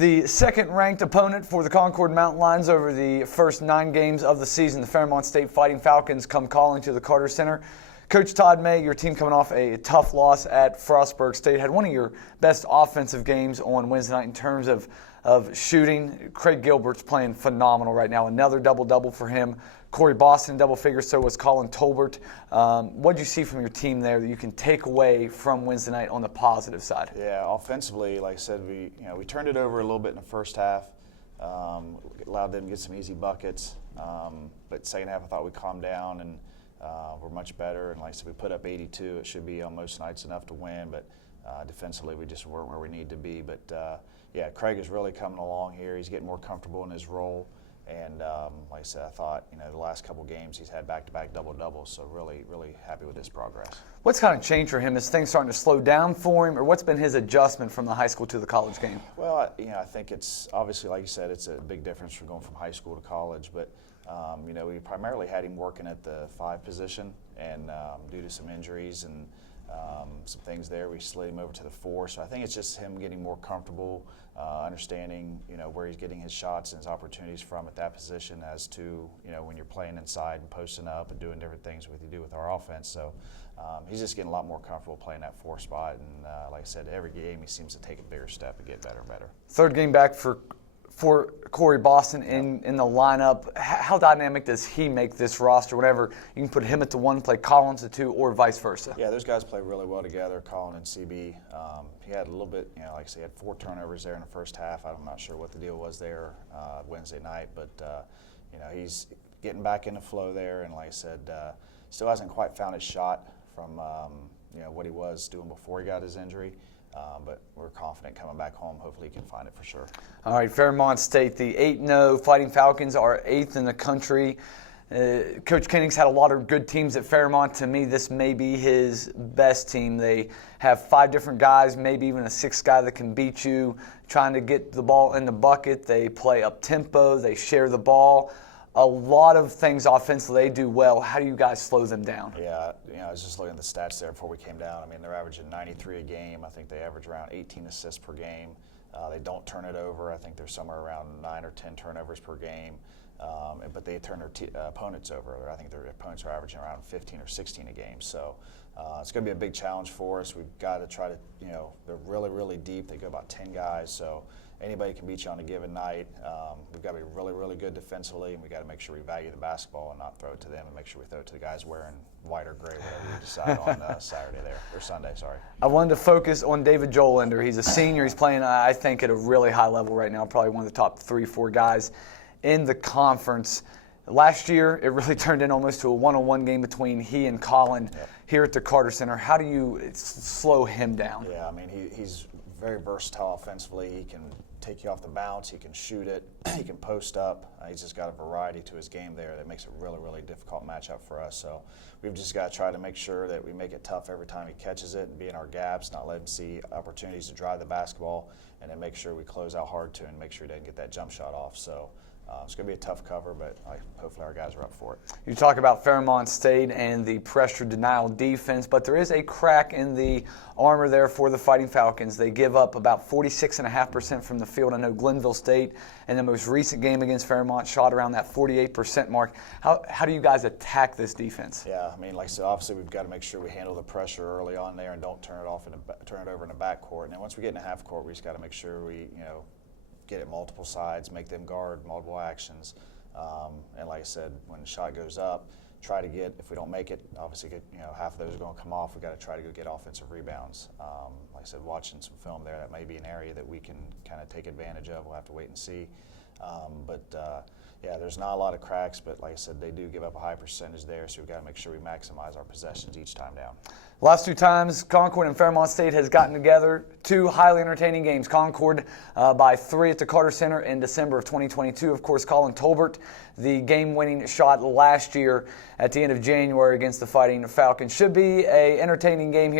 The second-ranked opponent for the Concord Mountain Lions over the first 9 games of the season, the Fairmont State Fighting Falcons, come calling to the Carter Center. Coach Todd May, your team coming off a tough loss at Frostburg State, had one of your best offensive games on Wednesday night in terms of shooting. Craig Gilbert's playing phenomenal right now. Another double-double for him. Corey Boston, double figures, so was Colin Tolbert. What did you see from your team there that you can take away from Wednesday night on the positive side? Yeah, offensively, like I said, we turned it over a little bit in the first half. Allowed them to get some easy buckets. But second half, I thought we calmed down and we're much better. And like I said, we put up 82. It should be on most nights enough to win, but defensively, we just weren't where we need to be. But yeah, Craig is really coming along here. He's getting more comfortable in his role. And like I said, I thought, the last couple games he's had back-to-back double-doubles, so really, really happy with his progress. What's kind of changed for him? Is things starting to slow down for him, or what's been his adjustment from the high school to the college game? Well, I think it's obviously, like you said, it's a big difference from going from high school to college, but we primarily had him working at the 5 position, and due to some injuries and some things there, we slid him over to the 4. So I think it's just him getting more comfortable, understanding where he's getting his shots and his opportunities from at that position, as to when you're playing inside and posting up and doing different things with you do with our offense. So he's just getting a lot more comfortable playing that 4 spot, and like I said, every game he seems to take a bigger step and get better and better. Third game back for Corey Boston in the lineup. How dynamic does he make this roster whenever you can put him at the 1, play Collins at 2, or vice versa? Yeah, those guys play really well together, Colin and CB. He had a little bit, like I said, he had 4 turnovers there in the first half. I'm not sure what the deal was there Wednesday night, but he's getting back in the flow there, and like I said, still hasn't quite found his shot from what he was doing before he got his injury. But we're confident coming back home. Hopefully he can find it for sure. All right, Fairmont State, the 8-0 Fighting Falcons are 8th in the country. Coach Kenning's had a lot of good teams at Fairmont. To me, this may be his best team. They have 5 different guys, maybe even a 6th guy that can beat you, trying to get the ball in the bucket. They play up-tempo. They share the ball. A lot of things offensively they do well. How do you guys slow them down? Yeah, I was just looking at the stats there before we came down. I mean, they're averaging 93 a game. I think they average around 18 assists per game. They don't turn it over. I think they're somewhere around 9 or 10 turnovers per game. But they turn their opponents over. I think their opponents are averaging around 15 or 16 a game. So it's going to be a big challenge for us. We've got to try to, they're really, really deep. They go about 10 guys. So anybody can beat you on a given night. We've got to be really, really good defensively, and we've got to make sure we value the basketball and not throw it to them, and make sure we throw it to the guys wearing white or gray, whatever we decide on Saturday there, or Sunday, sorry. I wanted to focus on David Jolender. He's a senior. He's playing, I think, at a really high level right now, probably one of the top 3-4 guys in the conference. Last year, it really turned in almost to a 1-on-1 game between he and Colin here at the Carter Center. How do you slow him down? Yeah, I mean, he's very versatile offensively. He can take you off the bounce. He can shoot it. He can post up. He's just got a variety to his game there that makes it really, really difficult matchup for us. So we've just got to try to make sure that we make it tough every time he catches it and be in our gaps, not let him see opportunities to drive the basketball, and then make sure we close out hard to him and make sure he doesn't get that jump shot off. So it's going to be a tough cover, but hopefully our guys are up for it. You talk about Fairmont State and the pressure denial defense, but there is a crack in the armor there for the Fighting Falcons. They give up about 46.5% from the field. I know Glenville State in the most recent game against Fairmont shot around that 48% mark. How do you guys attack this defense? Yeah, I mean, like I said, obviously we've got to make sure we handle the pressure early on there and don't turn it over in the backcourt. And then once we get in the half court, we just got to make sure we, get it multiple sides, make them guard multiple actions, and like I said, when the shot goes up, try to get, if we don't make it, obviously half of those are going to come off. We've got to try to go get offensive rebounds. Like I said, watching some film there, that may be an area that we can kind of take advantage of. We'll have to wait and see. Yeah, there's not a lot of cracks, but like I said, they do give up a high percentage there, so we've got to make sure we maximize our possessions each time down. Last 2 times, Concord and Fairmont State has gotten together. 2 highly entertaining games. Concord by 3 at the Carter Center in December of 2022. Of course, Colin Tolbert, the game-winning shot last year at the end of January against the Fighting Falcons. Should be an entertaining game here.